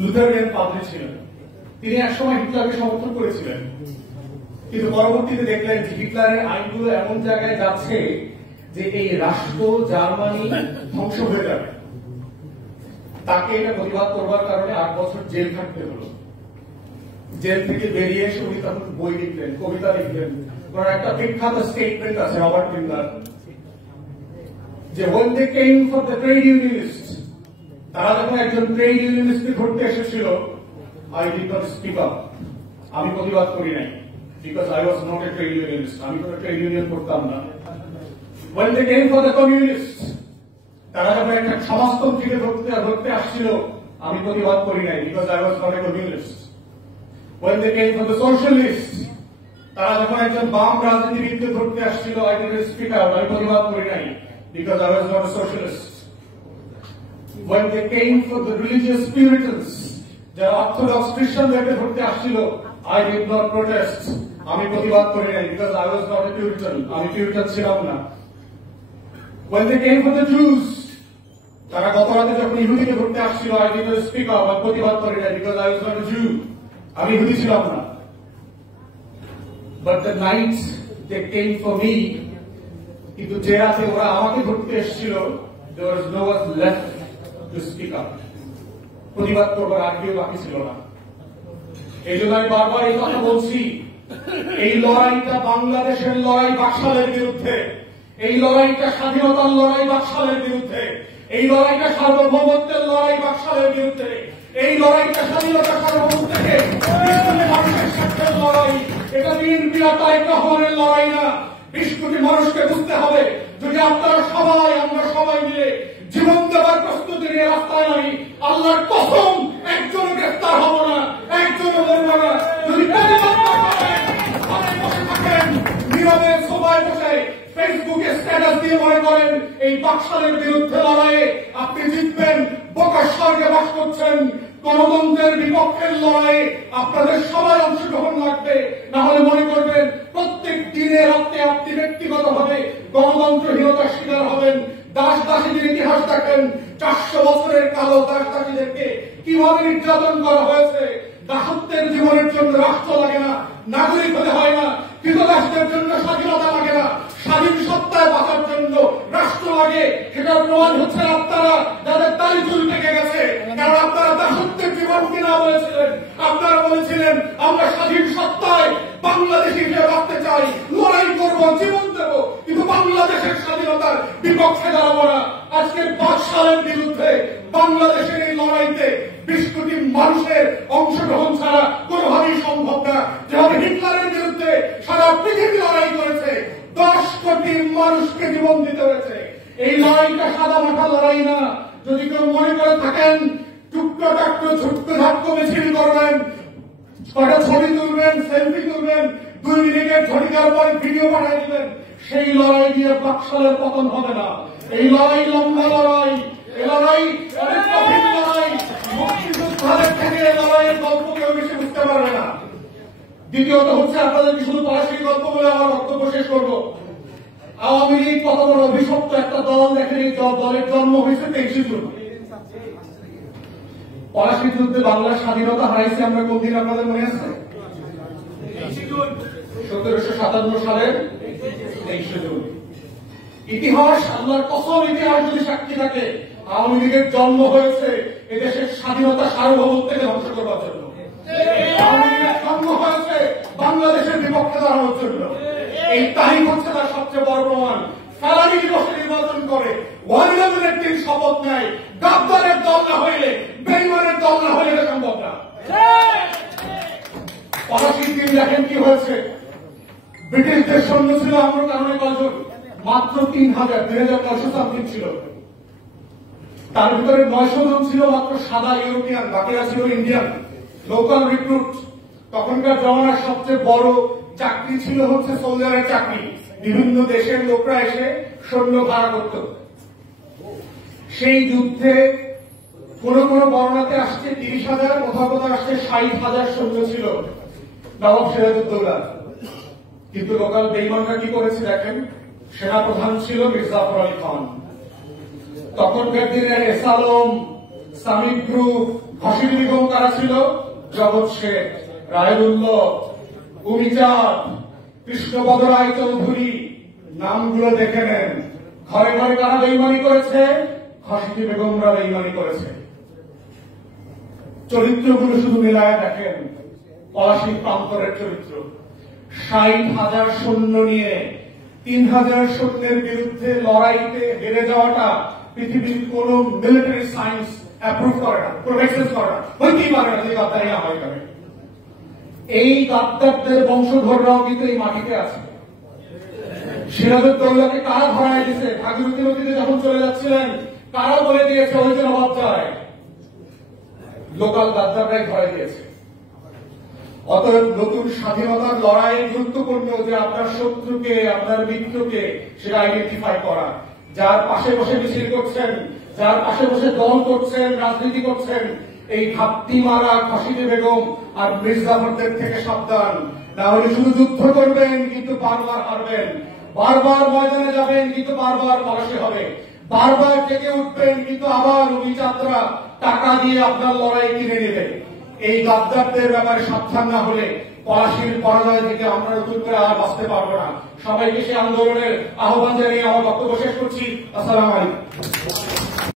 লুথারিয়ান পাদ্রী ছিলেন। তিনি একসময় হিটলারকে সমর্থন করেছিলেন, কিন্তু পরবর্তীতে দেখলেন যে হিটলারের আইনগুলো এমন জায়গায় যাচ্ছে যে এই রাষ্ট্র জার্মানি ধ্বংস হয়ে যাবে। তাকে এটা প্রতিবাদ করবার কারণে 8 বছর জেল খাটতে হলো। জেল থেকে বেরিয়ে এসে উনি তখন বই লিখলেন, কবিতা লিখলেন। ওনার একটা বিখ্যাত স্টেটমেন্ট আছে রবার্ট মিলার, যে when they came for the trade unionists, তারা যখন একজন ট্রেড ইউনিয়নিস্টকে ধরতে এসেছিল, I did not speak up, আমি প্রতিবাদ করি নাই, because I was not a trade unionist, আমি কোনো ট্রেড ইউনিয়ন করতাম না। When they came for the communists, তারা যখন একটা সমাজতন্ত্রীকে ধরতে আসছিল, আমি প্রতিবাদ করি নাই, because I was not a communist. When they came for the socialists, তারা যখন একজন বাম রাজনীতিবিদকে ধরতে আসছিল, I didn't speak out, আমি প্রতিবাদ করি নাই, because I was not a socialist. When they came for the religious Puritans, যারা অর্থোডক্স খ্রিস্টানদেরকে ধরতে আসছিল, I did not protest, আমি প্রতিবাদ করি নাই, because I was not a Puritan, আমি পিউরিটান ছিলাম না। When they came for the Jews, তারা গত রাতে যখন ইহুদিকে ধরতে আসছিল, I did not speak up, আমি প্রতিবাদ করি নাই, because I was not a Jew, আমি ইহুদি ছিলাম না। But the night they came for me, কিন্তু যে রাতে ওরা আমাকে ধরতে এসেছিল, there was no one left to speak up, প্রতিবাদ করবার আর কেউ বাকি ছিল না। এই জন্য আমি বারবার এই কথা বলছি, এই লড়াইটা বাংলাদেশের লড়াই বাকশালের বিরুদ্ধে, এই লড়াইটা স্বাধীনতার লড়াই বাকশালের বিরুদ্ধে, এই লড়াইটা সার্বভৌমত্বের লড়াই বাকশালের বিরুদ্ধে, এই লড়াইটা স্বাধীনতা সার্বভৌমত্বকে মানুষের স্বার্থের লড়াই। এটা বিএনপি আর তারেক রহমানের লড়াই না। 20 কোটি মানুষকে বুঝতে হবে, যদি আপনারা সবাই, আমরা সবাই মিলে জীবন দেওয়ার প্রস্তুতি নিয়ে রাস্তায় নামি, আল্লাহর কসম একজন গ্রেফতার হব না, একজন মরব না। যদি বসে থাকেন নীরবে সবাই বসে ফেসবুকে স্ট্যাটাস দিয়ে মনে করেন এই বাকশালের বিরুদ্ধে লড়াইয়ে আপনি জিতবেন, বোকার স্বর্গে বাস করছেন। গণতন্ত্রের বিপক্ষের লড়াইয়ে আপনাদের সবাই অংশগ্রহণ লাগবে, না হলে মনে করবেন প্রত্যেক দিনে রাত্রে আপনি ব্যক্তিগতভাবে গণতন্ত্রহীনতার শিকার হবেন। দাস দাসীদের ইতিহাস দেখেন, 400 বছরের কালো দাস দাসীদেরকে কিভাবে নির্যাতন করা হয়েছে। দাসত্বের জীবনের জন্য রাষ্ট্র লাগে না, নাগরিক হতে হয় না। কৃতদাসদের জন্য স্বাধীনতা লাগে না, স্বাধীন সত্তায় বাঁচার জন্য রাষ্ট্র লাগে। সেটার প্রমাণ হচ্ছে আপনারা, যাদের দাড়ি চুল পেকে গেছে, কারণ আপনারা দাসত্বের জীবনকে না বলেছিলেন, আপনারা বলেছিলেন আমরা স্বাধীন সত্তায় বাংলাদেশি হিসেবে বাঁচতে চাই, লড়াই করবো, জীবন দেব, কিন্তু বাংলাদেশের স্বাধীনতার বিপক্ষে দাঁড়াবো না। আজকে বাকশালের বিরুদ্ধে বাংলাদেশের এই লড়াইতে 20 কোটি মানুষের অংশগ্রহণ ছাড়া কোনোভাবেই সম্ভব না। যেভাবে হিটলারের বিরুদ্ধে সারা পৃথিবী লড়াই করেছে, 10 কোটি মানুষকে জীবন দিতে হয়েছে। এই লড়াইটা সাদা মাথা লড়াই না। যদি কেউ মনে করে থাকেন টুকরো টাকরো ঝুটকো ঝাটকো মিছিল করবেন, কটা ছবি তুলবেন, সেলফি তুলবেন, 2 মিনিটের ঝটিকার পরে ভিডিও পাঠিয়ে দিবেন, সেই লড়াই দিয়ে বাকশালের পতন হবে না। এই লড়াই লম্বা লড়াই, এই লড়াই অনেক কঠিন লড়াই। মুক্তিযোদ্ধাদের থেকে এই লড়াইয়ের গল্প কেউ বেশি বুঝতে পারবে না। দ্বিতীয়ত হচ্ছে, আপনাদেরকে শুধু পলাশীর গল্প বলে আমার বক্তব্য শেষ করবো। আওয়ামী লীগ কত বড় অভিশপ্ত একটা দল দেখেন, এই দলের জন্ম হয়েছে 23 জুন। পলাশীর যুদ্ধে বাংলার স্বাধীনতা হারাইছে আমরা কোন দিন, আপনাদের মনে আছে? 1757 সালের 23 জুন। ইতিহাস, আল্লাহর কসম, ইতিহাস যদি সাক্ষী থাকে, আওয়ামী লীগের জন্ম হয়েছে এদেশের স্বাধীনতা সার্বভৌমত্বকে ধ্বংস করবার জন্য। আওয়ামী লীগের জন্ম হয়েছে বাংলাদেশের বিপক্ষে দাঁড়ানোর জন্য। এই তারিখ হচ্ছে তার সবচেয়ে বড় প্রমাণ। ফেলানি দিবসে নির্বাচন করে, ওয়াহিদের টিম শপথ নেয়, গাদ্দারের দল না হইলে, বেইমানের দল না হইলে এটা সম্ভব না। পলাশীর দিন দেখেন কি হয়েছে। ব্রিটিশদের সৈন্য ছিল আমার কারণে কজন, মাত্র 3000, 2900 সামথিং ছিল। তার ভিতরে 900 জন ছিল মাত্র সাদা ইউরোপিয়ান, বাকিরা ছিল ইন্ডিয়ান, লোকাল রিক্রুট। তখনকার জমানার সবচেয়ে বড় চাকরি ছিল হচ্ছে সোলজারের চাকরি। বিভিন্ন দেশের লোকরা এসে সৈন্য ভাড়া করত। সেই যুদ্ধে কোন কোন বর্ণনাতে আসছে 30,000, কোথাও কোথাও আসছে 60,000 সৈন্য ছিল নবাব সিরাজউদ্দৌলা। কিন্তু লোকাল বেইমানরা কি করেছে দেখেন, সেনাপ্রধান ছিল মির্জা জাফর আলী খান। তখনকার দিনের S Alam, Islamic group, Ghaseti Begum কারা ছিল? জগৎ শেখ, রায়ুল্লাহ, উমিচাঁদ, কৃষ্ণপদ রায় চৌধুরী, নামগুলো দেখে নেন। ঘরে ঘরে কারা বেইমানি করেছে? ঘসিটি বেগমরা বেইমানি করেছে। চরিত্রগুলো শুধু মিলায় দেখেন। পলাশী প্রান্তরের চরিত্র, 60,000 সৈন্য নিয়ে 3,000 সৈন্যের বিরুদ্ধে লড়াইতে হেরে যাওয়াটা পৃথিবীর কোন মিলিটারি সায়েন্স অ্যাপ্রুভ করে না, কোন এক্সেস করে না, হইতেই পারে না যে গাদ্দারি না হয়ে যাবে। এই গাদ্দারদের বংশধররাও কিন্তু এই মাটিতে আছে। সিরাজউদ্দৌলাকে কারা ধরায় দিয়েছে? ভাগীরথী নদীতে যখন চলে যাচ্ছিলেন কারা বলে দিয়েছে ওই যে নবাব যায়? লোকাল গাদ্দাররাই ধরাই দিয়েছে। অতএব নতুন স্বাধীনতার লড়াই গুরুত্বপূর্ণ যে আপনার শত্রুকে, আপনার মিত্রকে সেটা আইডেন্টিফাই করা। যার পাশে বসে মিছিল করছেন, যার পাশে বসে দল করছেন, রাজনীতি করছেন, এই ঘাপটি মারা ঘসিটি বেগম আর মির্জাফরদের থেকে সাবধান। না হলে শুধু যুদ্ধ করবেন কিন্তু বারবার হারবেন, বারবার ময়দানে যাবেন কিন্তু বারবার পলাশী হবে, বারবার জেগে উঠবেন কিন্তু আবার অভিযাত্রা টাকা দিয়ে আপনার লড়াই কিনে নেবে। এই গাদ্দারদের ব্যাপারে সাবধান না হলে পলাশীর পরাজয় থেকে আমরা নতুন করে আর বাঁচতে পারবো না। সবাইকে সেই আন্দোলনের আহ্বান জানিয়ে আমার বক্তব্য শেষ করছি। আসসালামু আলাইকুম।